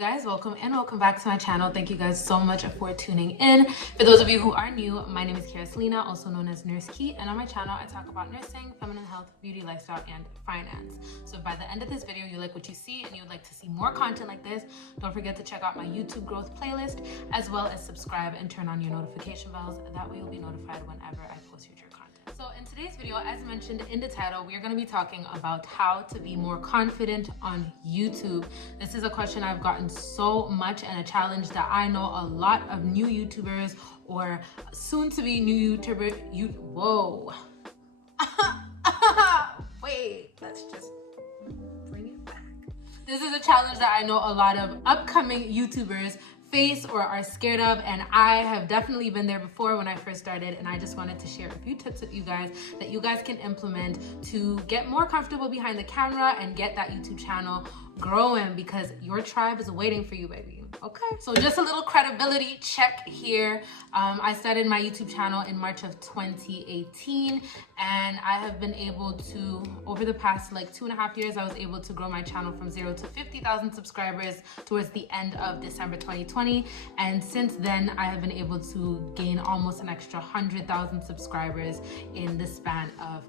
guys, welcome back to my channel. Thank you guys so much for tuning in. For those of you who are new, my name is Kara Selena, also known as Nurse Key, and on my channel I talk about nursing, feminine health, beauty, lifestyle, and finance. So if by the end of this video you like what you see and you would like to see more content like this, don't forget to check out my YouTube growth playlist, as well as subscribe and turn on your notification bells. That way you'll be notified whenever I post future content. So in today's video, as mentioned in the title, we are going to be talking about how to be more confident on YouTube. This is a question I've gotten so much and a challenge that I know a lot of new YouTubers or soon to be new YouTuber. Whoa. Wait, let's just bring it back. This is a challenge that I know a lot of upcoming YouTubers face or are scared of, and I have definitely been there before when I first started, and I just wanted to share a few tips with you guys that you guys can implement to get more comfortable behind the camera and get that YouTube channel growing, because your tribe is waiting for you, baby. Okay, so just a little credibility check here. I started my YouTube channel in March of 2018, and I have been able to, over the past like 2.5 years, I was able to grow my channel from 0 to 50,000 subscribers towards the end of December 2020. And since then, I have been able to gain almost an extra 100,000 subscribers in the span of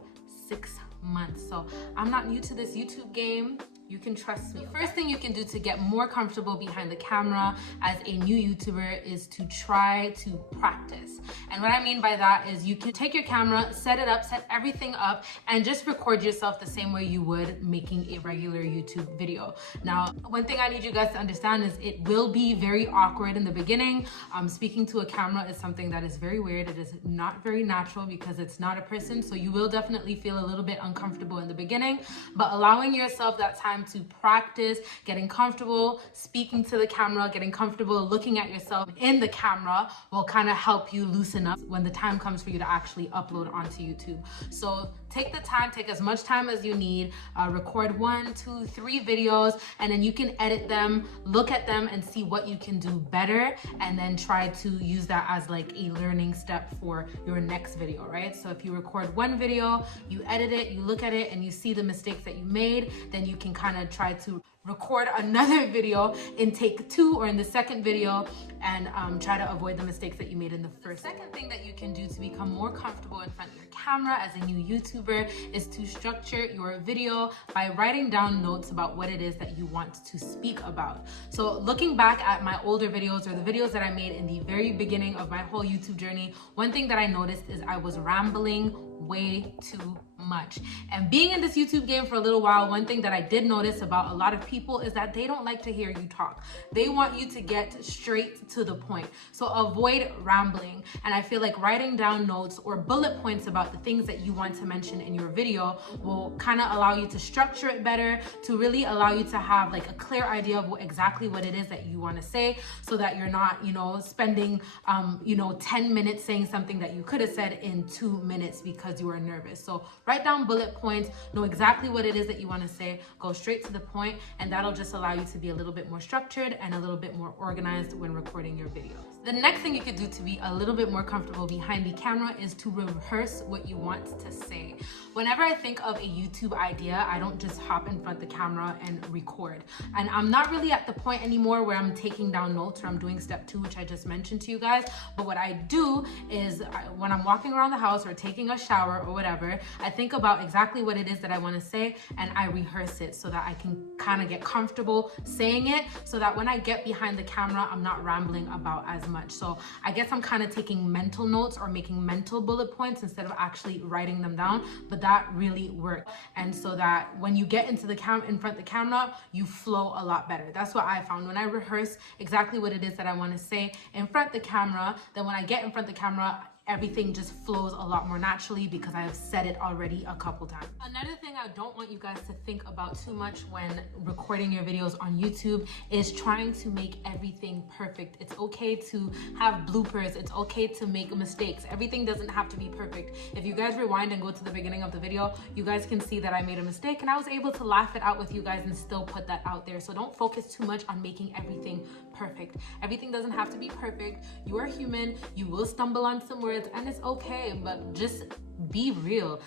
6 months. So I'm not new to this YouTube game. You can trust me. The first thing you can do to get more comfortable behind the camera as a new YouTuber is to try to practice. And what I mean by that is you can take your camera, set it up, set everything up, and just record yourself the same way you would making a regular YouTube video. Now, one thing I need you guys to understand is it will be very awkward in the beginning. Speaking to a camera is something that is very weird. It is not very natural because it's not a person. So you will definitely feel a little bit uncomfortable in the beginning, but allowing yourself that time to practice, getting comfortable speaking to the camera, getting comfortable looking at yourself in the camera will kind of help you loosen up when the time comes for you to actually upload onto YouTube. So take the time, take as much time as you need, record 1, 2, 3 videos, and then you can edit them, look at them and see what you can do better, and then try to use that as like a learning step for your next video, right? So if you record one video, you edit it, you look at it, and you see the mistakes that you made, then you can kind of try to record another video in take 2 or in the second video and try to avoid the mistakes that you made in the first. The second thing that you can do to become more comfortable in front of your camera as a new YouTuber is to structure your video by writing down notes about what it is that you want to speak about. So looking back at my older videos or the videos that I made in the very beginning of my whole YouTube journey, one thing that I noticed is I was rambling way too much. And being in this YouTube game for a little while, one thing that I did notice about a lot of people is that they don't like to hear you talk. They want you to get straight to the point. So avoid rambling. And I feel like writing down notes or bullet points about the things that you want to mention in your video will kind of allow you to structure it better, to really allow you to have like a clear idea of exactly what it is that you want to say, so that you're not, spending 10 minutes saying something that you could have said in 2 minutes because you were nervous. So write down bullet points, know exactly what it is that you want to say, go straight to the point, and that'll just allow you to be a little bit more structured and a little bit more organized when recording your videos. The next thing you could do to be a little bit more comfortable behind the camera is to rehearse what you want to say. Whenever I think of a YouTube idea, I don't just hop in front of the camera and record. And I'm not really at the point anymore where I'm taking down notes or I'm doing step 2, which I just mentioned to you guys. But what I do is when I'm walking around the house or taking a shower or whatever, I think about exactly what it is that I want to say and I rehearse it so that I can kind of get comfortable saying it, so that when I get behind the camera, I'm not rambling about as much. So I guess I'm kind of taking mental notes or making mental bullet points instead of actually writing them down, but that really worked. And so that when you get into the in front of the camera, you flow a lot better. That's what I found. When I rehearse exactly what it is that I want to say in front of the camera, then when I get in front of the camera, everything just flows a lot more naturally because I have said it already a couple times. Another thing I don't want you guys to think about too much when recording your videos on YouTube is trying to make everything perfect. It's okay to have bloopers. It's okay to make mistakes. Everything doesn't have to be perfect. If you guys rewind and go to the beginning of the video, you guys can see that I made a mistake and I was able to laugh it out with you guys and still put that out there. So don't focus too much on making everything perfect. Everything doesn't have to be perfect. You are human. You will stumble on some words and it's okay, but just be real.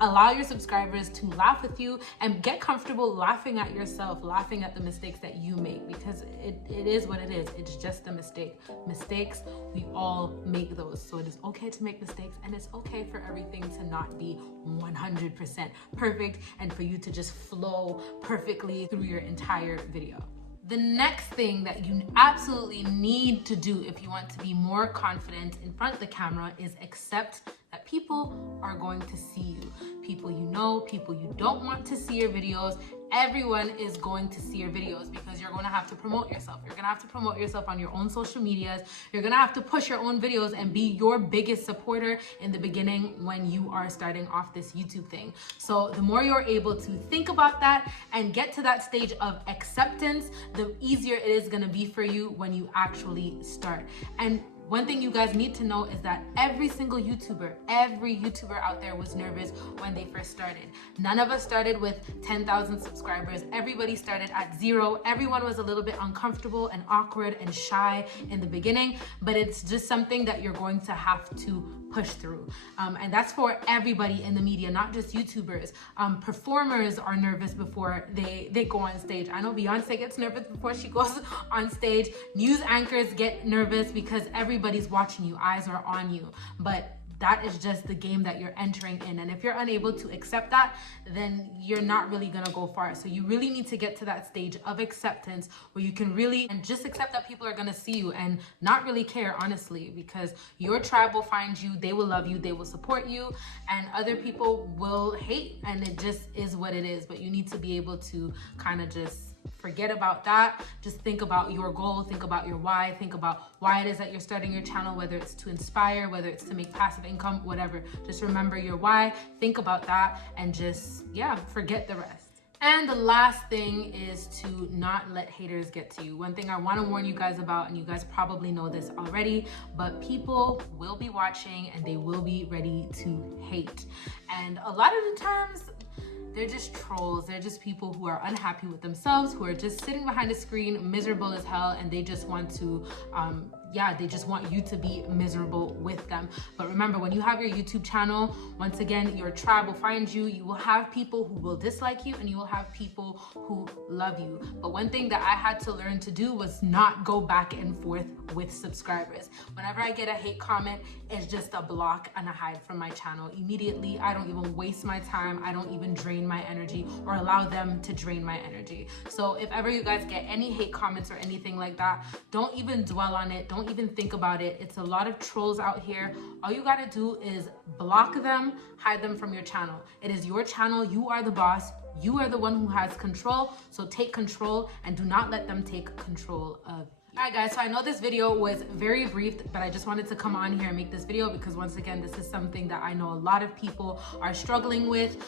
Allow your subscribers to laugh with you and get comfortable laughing at yourself, laughing at the mistakes that you make, because it is what it is. It's just a mistake. Mistakes, we all make those. So it is okay to make mistakes, and it's okay for everything to not be 100% perfect and for you to just flow perfectly through your entire video. The next thing that you absolutely need to do if you want to be more confident in front of the camera is accept that people are going to see you. People you know, people you don't want to see your videos. Everyone is going to see your videos because you're going to have to promote yourself. You're going to have to promote yourself on your own social medias. You're going to have to push your own videos and be your biggest supporter in the beginning when you are starting off this YouTube thing. So the more you're able to think about that and get to that stage of acceptance, the easier it is going to be for you when you actually start. And one thing you guys need to know is that every YouTuber out there was nervous when they first started. None of us started with 10,000 subscribers. Everybody started at 0. Everyone was a little bit uncomfortable and awkward and shy in the beginning, but it's just something that you're going to have to push through. And that's for everybody in the media, not just YouTubers. Performers are nervous before they go on stage. I know Beyonce gets nervous before she goes on stage. News anchors get nervous because everybody's watching you, eyes are on you. But that is just the game that you're entering in. And if you're unable to accept that, then you're not really gonna go far. So you really need to get to that stage of acceptance where you can really and just accept that people are gonna see you and not really care, honestly, because your tribe will find you, they will love you, they will support you, and other people will hate, and it just is what it is. But you need to be able to kind of just forget about that. Just think about your goal, think about your why, think about why it is that you're starting your channel, whether it's to inspire, whether it's to make passive income, whatever. Just remember your why, think about that, and just, yeah, forget the rest. And the last thing is to not let haters get to you. One thing I want to warn you guys about, and you guys probably know this already, but people will be watching and they will be ready to hate. And a lot of the times, they're just trolls. They're just people who are unhappy with themselves, who are just sitting behind a screen, miserable as hell, and they just want to, they just want you to be miserable with them. But remember, when you have your YouTube channel, once again, your tribe will find you. You will have people who will dislike you, and you will have people who love you. But one thing that I had to learn to do was not go back and forth with subscribers. Whenever I get a hate comment, it's just a block and a hide from my channel immediately. I don't even waste my time. I don't even drain my energy or allow them to drain my energy. So if ever you guys get any hate comments or anything like that, don't even dwell on it. Don't even think about it. It's a lot of trolls out here. All you gotta do is block them, hide them from your channel. It is your channel. You are the boss. You are the one who has control. So take control and do not let them take control of you. All right, guys, so I know this video was very brief, but I just wanted to come on here and make this video because once again, this is something that I know a lot of people are struggling with,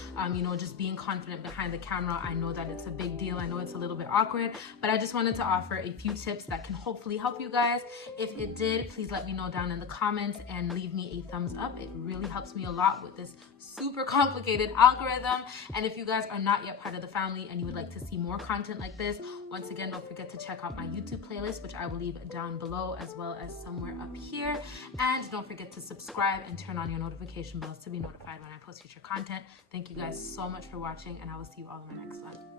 just being confident behind the camera. I know that it's a big deal. I know it's a little bit awkward, but I just wanted to offer a few tips that can hopefully help you guys. If it did, please let me know down in the comments and leave me a thumbs up. It really helps me a lot with this super complicated algorithm. And if you guys are not yet part of the family and you would like to see more content like this, once again, don't forget to check out my YouTube playlist, which I will leave down below as well as somewhere up here. And don't forget to subscribe and turn on your notification bells to be notified when I post future content. Thank you guys so much for watching, and I will see you all in my next one.